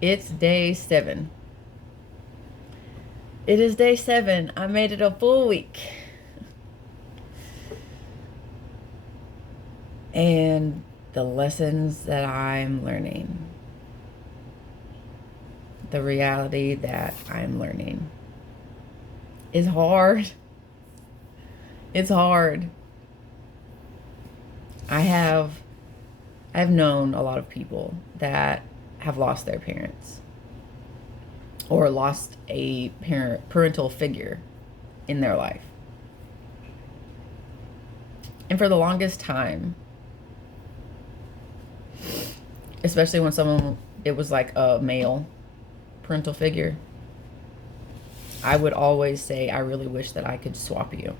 It's day 7. It is day 7. I made it a full week. And the lessons that I'm learning, the reality that I'm learning is hard. It's hard. I've known a lot of people that have lost their parents or lost a parental figure in their life. And for the longest time, especially when it was like a male parental figure, I would always say, I really wish that I could swap you.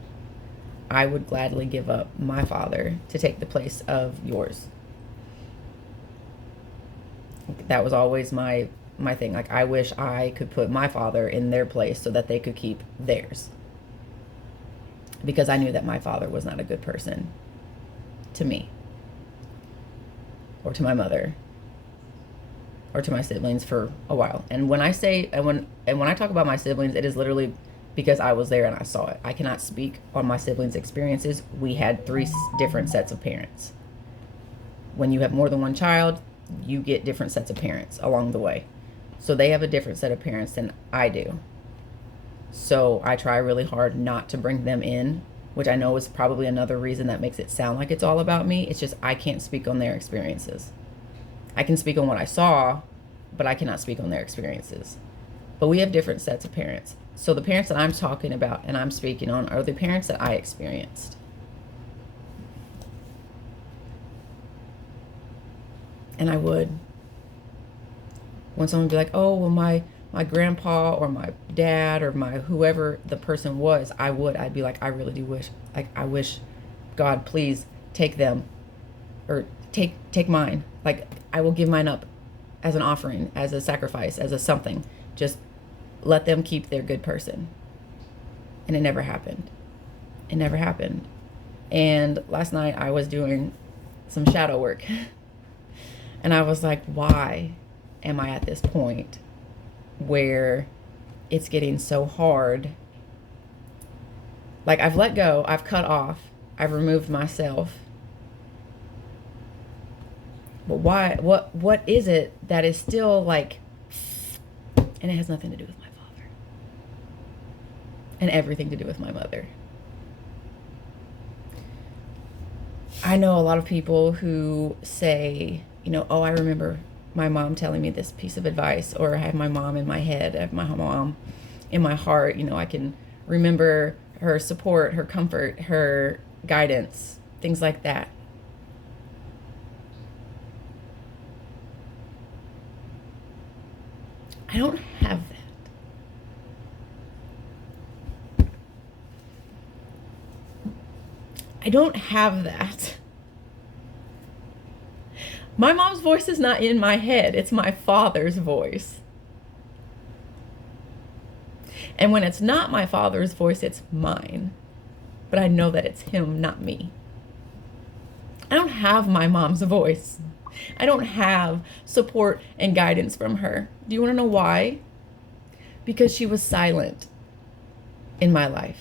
I would gladly give up my father to take the place of yours. That was always my thing. Like, I wish I could put my father in their place so that they could keep theirs. Because I knew that my father was not a good person to me, or to my mother, or to my siblings for a while. And when I talk about my siblings, it is literally because I was there and I saw it. I cannot speak on my siblings' experiences. We had 3 different sets of parents. When you have more than one child, you get different sets of parents along the way. So they have a different set of parents than I do. So I try really hard not to bring them in, which I know is probably another reason that makes it sound like it's all about me. It's just I can't speak on their experiences. I can speak on what I saw, but I cannot speak on their experiences. But we have different sets of parents. So the parents that I'm talking about and I'm speaking on are the parents that I experienced. And I would. When someone would be like, oh, well, my grandpa or my dad or my whoever the person was, I'd be like, I really do wish, like, I wish, God, please take them, or take mine. Like, I will give mine up as an offering, as a sacrifice, as a something. Just let them keep their good person. And it never happened. It never happened. And last night I was doing some shadow work. And I was like, why am I at this point where it's getting so hard? Like, I've let go, I've cut off, I've removed myself. But why? What is it that is still like, and it has nothing to do with my father and everything to do with my mother. I know a lot of people who say, oh, I remember my mom telling me this piece of advice, or I have my mom in my head, I have my mom in my heart. I can remember her support, her comfort, her guidance, things like that. I don't have that. I don't have that. My mom's voice is not in my head. It's my father's voice. And when it's not my father's voice, it's mine. But I know that it's him, not me. I don't have my mom's voice. I don't have support and guidance from her. Do you want to know why? Because she was silent in my life.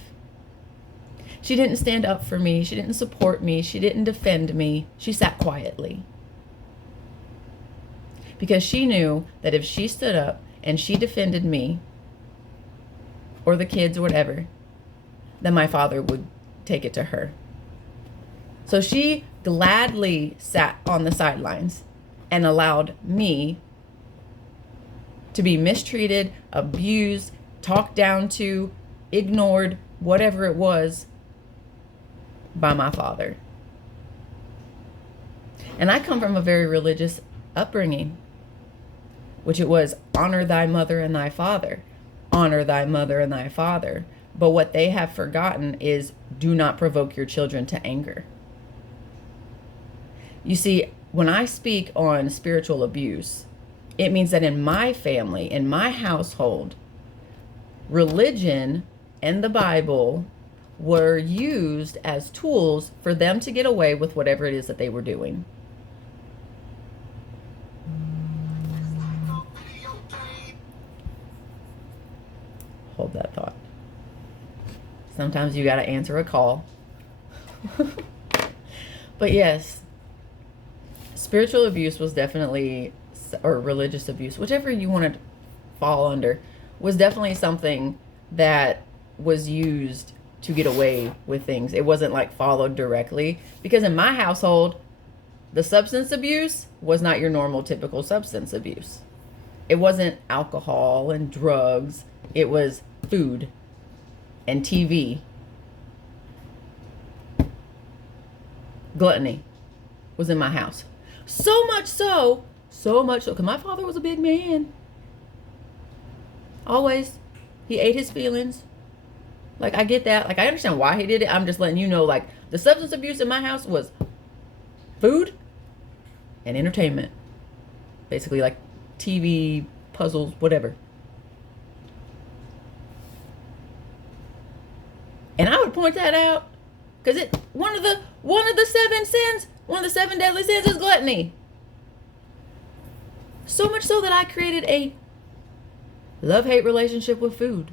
She didn't stand up for me. She didn't support me. She didn't defend me. She sat quietly. Because she knew that if she stood up and she defended me or the kids or whatever, then my father would take it to her. So she gladly sat on the sidelines and allowed me to be mistreated, abused, talked down to, ignored, whatever it was, by my father. And I come from a very religious upbringing, which it was honor thy mother and thy father. Honor thy mother and thy father. But what they have forgotten is do not provoke your children to anger. You see, when I speak on spiritual abuse, it means that in my family, in my household, religion and the Bible were used as tools for them to get away with whatever it is that they were doing. hold that thought. Sometimes you got to answer a call. But yes, spiritual abuse was definitely, or religious abuse, whichever you want to fall under, was definitely something that was used to get away with things. It wasn't like followed directly, because in my household, the substance abuse was not your normal typical substance abuse. It wasn't alcohol and drugs. It was food and TV. Gluttony was in my house. So much so, because my father was a big man. Always. He ate his feelings. Like, I get that. Like, I understand why he did it. I'm just letting you know, like, the substance abuse in my house was food and entertainment. Basically, like, TV, puzzles, whatever. And I would point that out because one of the 7 sins, one of the 7 deadly sins is gluttony. So much so that I created a love-hate relationship with food.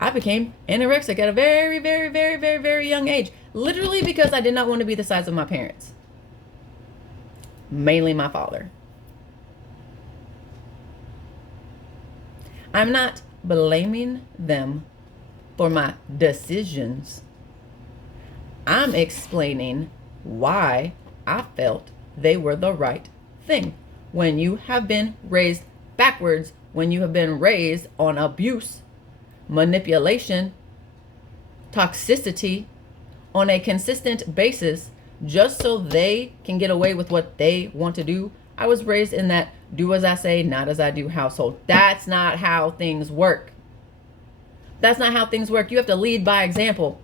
I became anorexic at a very, very, very, very, very young age. Literally because I did not want to be the size of my parents. Mainly my father. I'm not blaming them for my decisions. I'm explaining why I felt they were the right thing. When you have been raised backwards, when you have been raised on abuse, manipulation, toxicity on a consistent basis, just so they can get away with what they want to do. I was raised in that do as I say, not as I do household. That's not how things work. That's not how things work. You have to lead by example.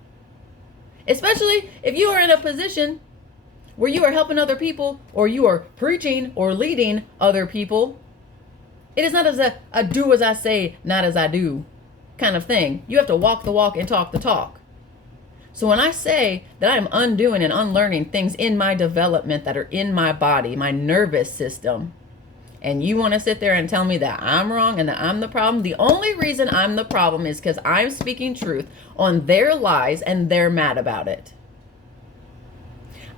Especially if you are in a position where you are helping other people, or you are preaching or leading other people. It is not as a do as I say, not as I do kind of thing. You have to walk the walk and talk the talk. So when I say that I'm undoing and unlearning things in my development that are in my body, my nervous system, and you want to sit there and tell me that I'm wrong and that I'm the problem, the only reason I'm the problem is because I'm speaking truth on their lies and they're mad about it.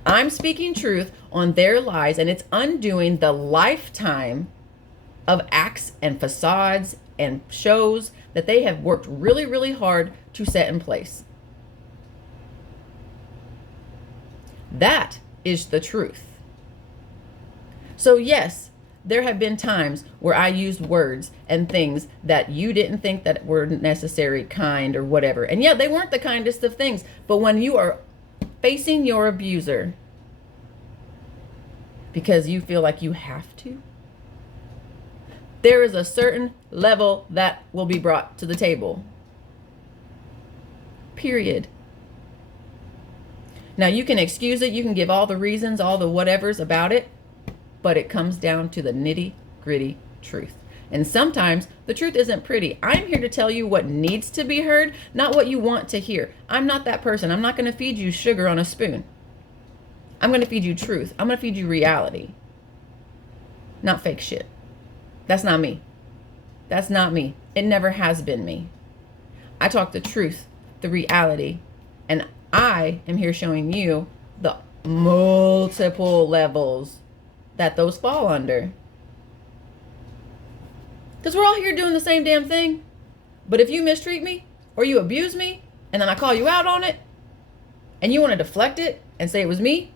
I'm speaking truth on their lies, and it's undoing the lifetime of acts and facades and shows that they have worked really, really hard to set in place. That is the truth. So yes, there have been times where I used words and things that you didn't think that were necessary, kind, or whatever. And yeah, they weren't the kindest of things. But when you are facing your abuser because you feel like you have to, there is a certain level that will be brought to the table. Period. Now, you can excuse it. You can give all the reasons, all the whatevers about it. But it comes down to the nitty-gritty truth. And sometimes the truth isn't pretty. I'm here to tell you what needs to be heard, not what you want to hear. I'm not that person. I'm not going to feed you sugar on a spoon. I'm going to feed you truth. I'm going to feed you reality. Not fake shit. That's not me. That's not me. It never has been me. I talk the truth, the reality, and I am here showing you the multiple levels that those fall under. Because we're all here doing the same damn thing. But if you mistreat me or you abuse me and then I call you out on it and you want to deflect it and say it was me,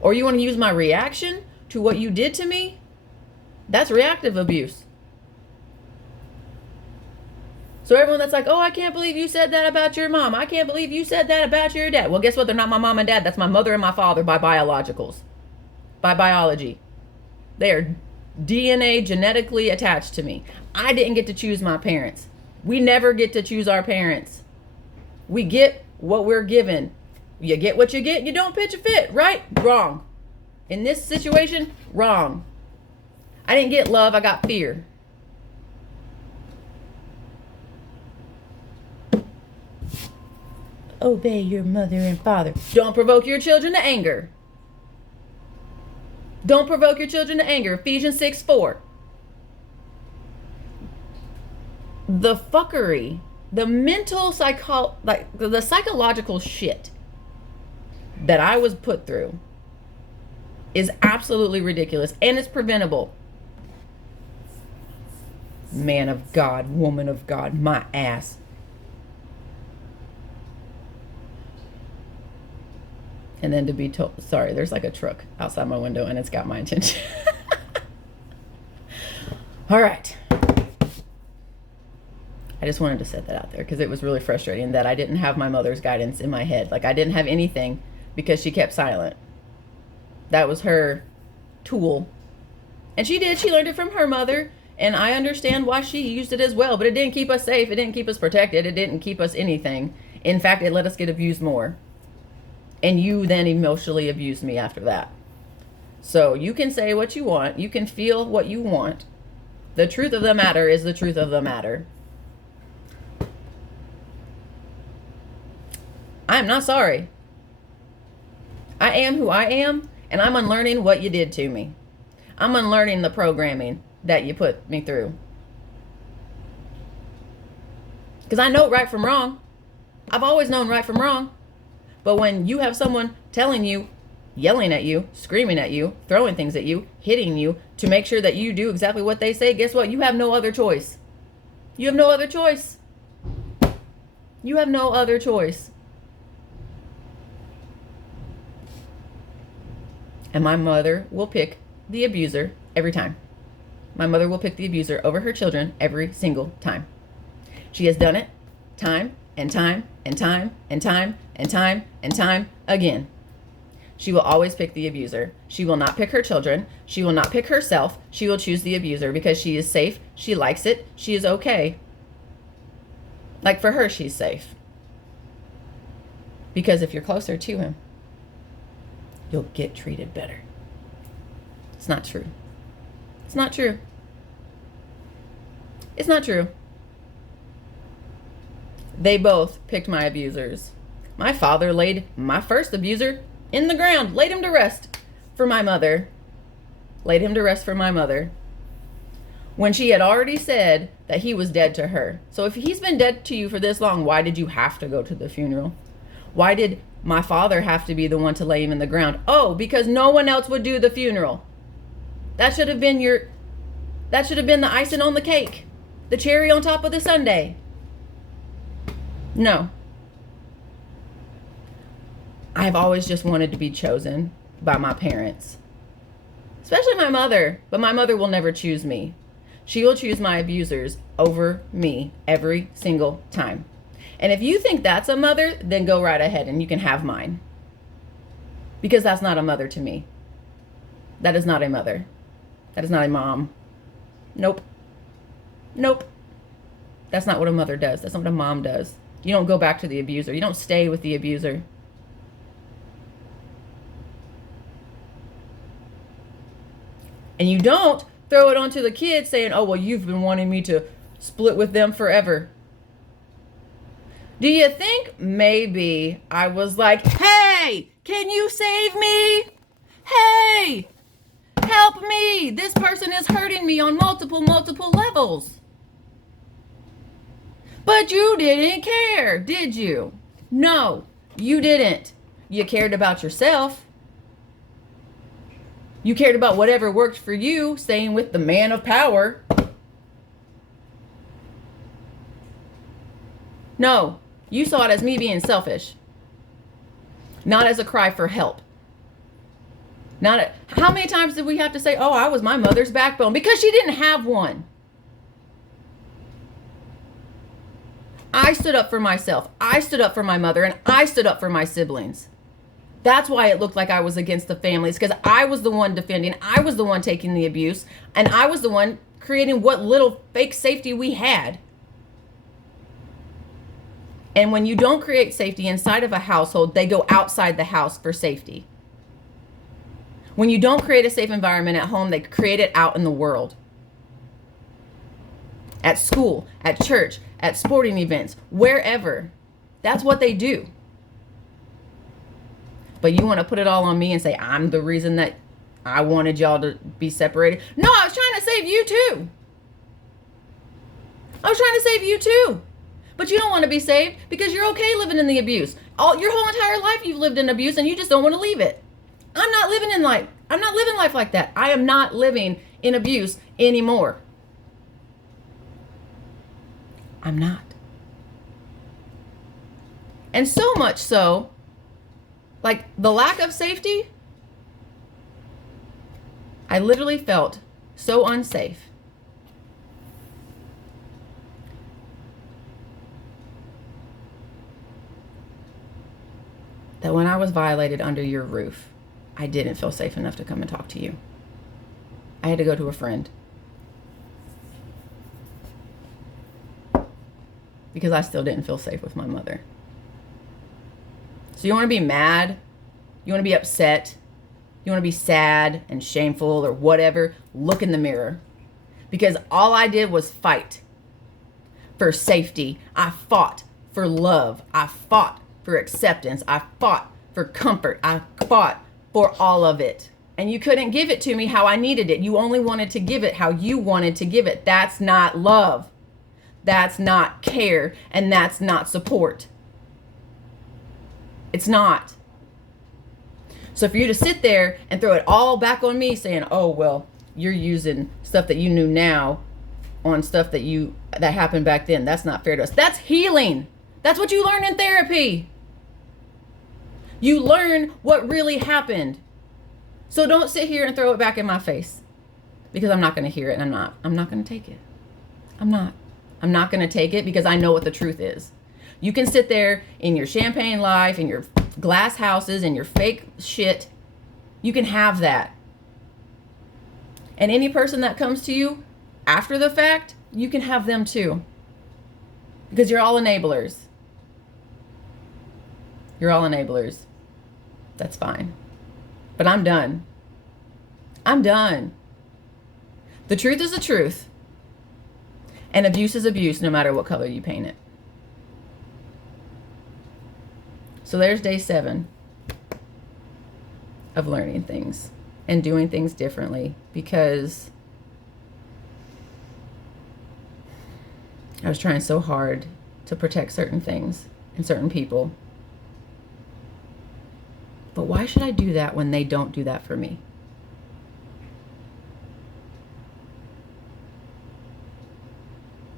or you want to use my reaction to what you did to me, that's reactive abuse. So everyone that's like, oh, I can't believe you said that about your mom. I can't believe you said that about your dad. Well, guess what? They're not my mom and dad. That's my mother and my father by biologicals. By biology. They are DNA genetically attached to me. I didn't get to choose my parents. We never get to choose our parents. We get what we're given. You get what you get, you don't pitch a fit, right? Wrong. In this situation, wrong. I didn't get love, I got fear. Obey your mother and father. Don't provoke your children to anger. Don't provoke your children to anger. Ephesians 6:4. The fuckery, the the psychological shit that I was put through is absolutely ridiculous, and it's preventable. Man of God, woman of God, my ass. And then to be told, sorry, there's like a truck outside my window and it's got my attention. All right. I just wanted to set that out there because it was really frustrating that I didn't have my mother's guidance in my head. Like I didn't have anything because she kept silent. That was her tool. And she learned it from her mother. And I understand why she used it as well, but it didn't keep us safe. It didn't keep us protected. It didn't keep us anything. In fact, it let us get abused more. And you then emotionally abused me after that. So you can say what you want. You can feel what you want. The truth of the matter is the truth of the matter. I'm not sorry. I am who I am, and I'm unlearning what you did to me. I'm unlearning the programming that you put me through. Because I know right from wrong. I've always known right from wrong. But when you have someone telling you, yelling at you, screaming at you, throwing things at you, hitting you to make sure that you do exactly what they say, guess what? You have no other choice. You have no other choice. You have no other choice. And my mother will pick the abuser every time. My mother will pick the abuser over her children every single time. She has done it time and time and time and time and time and time again. She will always pick the abuser. She will not pick her children. She will not pick herself. She will choose the abuser because she is safe. She likes it. She is okay. Like for her, she's safe. Because if you're closer to him, you'll get treated better. It's not true. It's not true. It's not true. They both picked my abusers. My father laid my first abuser in the ground, laid him to rest for my mother. Laid him to rest for my mother. When she had already said that he was dead to her. So if he's been dead to you for this long, why did you have to go to the funeral? Why did my father have to be the one to lay him in the ground? Oh, because no one else would do the funeral. That should have been the icing on the cake. The cherry on top of the sundae. No. I've always just wanted to be chosen by my parents. Especially my mother. But my mother will never choose me. She will choose my abusers over me every single time. And if you think that's a mother, then go right ahead and you can have mine. Because that's not a mother to me. That is not a mother. That is not a mom. Nope. Nope. That's not what a mother does. That's not what a mom does. You don't go back to the abuser. You don't stay with the abuser. And you don't throw it onto the kids saying, oh, well, you've been wanting me to split with them forever. Do you think maybe I was like, hey, can you save me? Hey, help me. This person is hurting me on multiple levels. But you didn't care, did you? No, you didn't. You cared about yourself. You cared about whatever worked for you, staying with the man of power. No, you saw it as me being selfish. Not as a cry for help. How many times did we have to say, oh, I was my mother's backbone? Because she didn't have one. I stood up for myself. I stood up for my mother, and I stood up for my siblings. That's why it looked like I was against the families, because I was the one defending. I was the one taking the abuse, and I was the one creating what little fake safety we had. And when you don't create safety inside of a household, they go outside the house for safety. When you don't create a safe environment at home, they create it out in the world. At school, at church, at sporting events, wherever. That's what they do. But you want to put it all on me and say, I'm the reason that I wanted y'all to be separated. No, I was trying to save you too. I was trying to save you too. But you don't want to be saved because you're okay living in the abuse. Your whole entire life you've lived in abuse and you just don't want to leave it. I'm not living life like that. I am not living in abuse anymore. I'm not. And so much so, like the lack of safety, I literally felt so unsafe. That when I was violated under your roof, I didn't feel safe enough to come and talk to you. I had to go to a friend. Because I still didn't feel safe with my mother. So you want to be mad? You want to be upset? You want to be sad and shameful or whatever? Look in the mirror. Because all I did was fight for safety. I fought for love. I fought for acceptance. I fought for comfort. I fought for all of it. And you couldn't give it to me how I needed it. You only wanted to give it how you wanted to give it. That's not love. That's not care. And that's not support. It's not. So for you to sit there and throw it all back on me saying, oh, well, you're using stuff that you knew now on stuff that happened back then. That's not fair to us. That's healing. That's what you learn in therapy. You learn what really happened. So don't sit here and throw it back in my face because I'm not going to hear it and I'm not going to take it. I'm not going to take it because I know what the truth is. You can sit there in your champagne life, in your glass houses, and your fake shit. You can have that. And any person that comes to you after the fact, you can have them too. Because you're all enablers. You're all enablers. That's fine. But I'm done. I'm done. The truth is the truth. And abuse is abuse no matter what color you paint it. So there's day 7 of learning things and doing things differently because I was trying so hard to protect certain things and certain people. But why should I do that when they don't do that for me?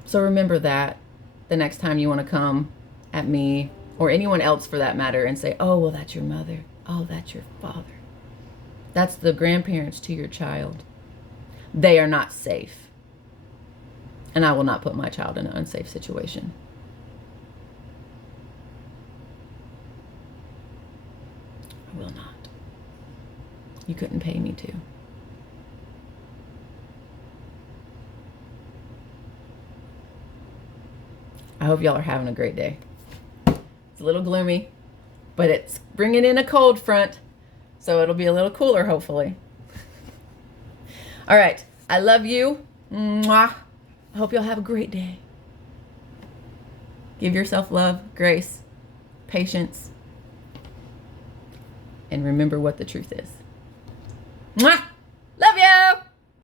So remember that the next time you want to come at me or anyone else for that matter and say, oh, well, that's your mother. Oh, that's your father. That's the grandparents to your child. They are not safe. And I will not put my child in an unsafe situation. I will not. You couldn't pay me to. I hope y'all are having a great day. It's a little gloomy, but it's bringing in a cold front, so it'll be a little cooler, hopefully. All right. I love you. Mwah. I hope y'all have a great day. Give yourself love, grace, patience, and remember what the truth is. Mwah.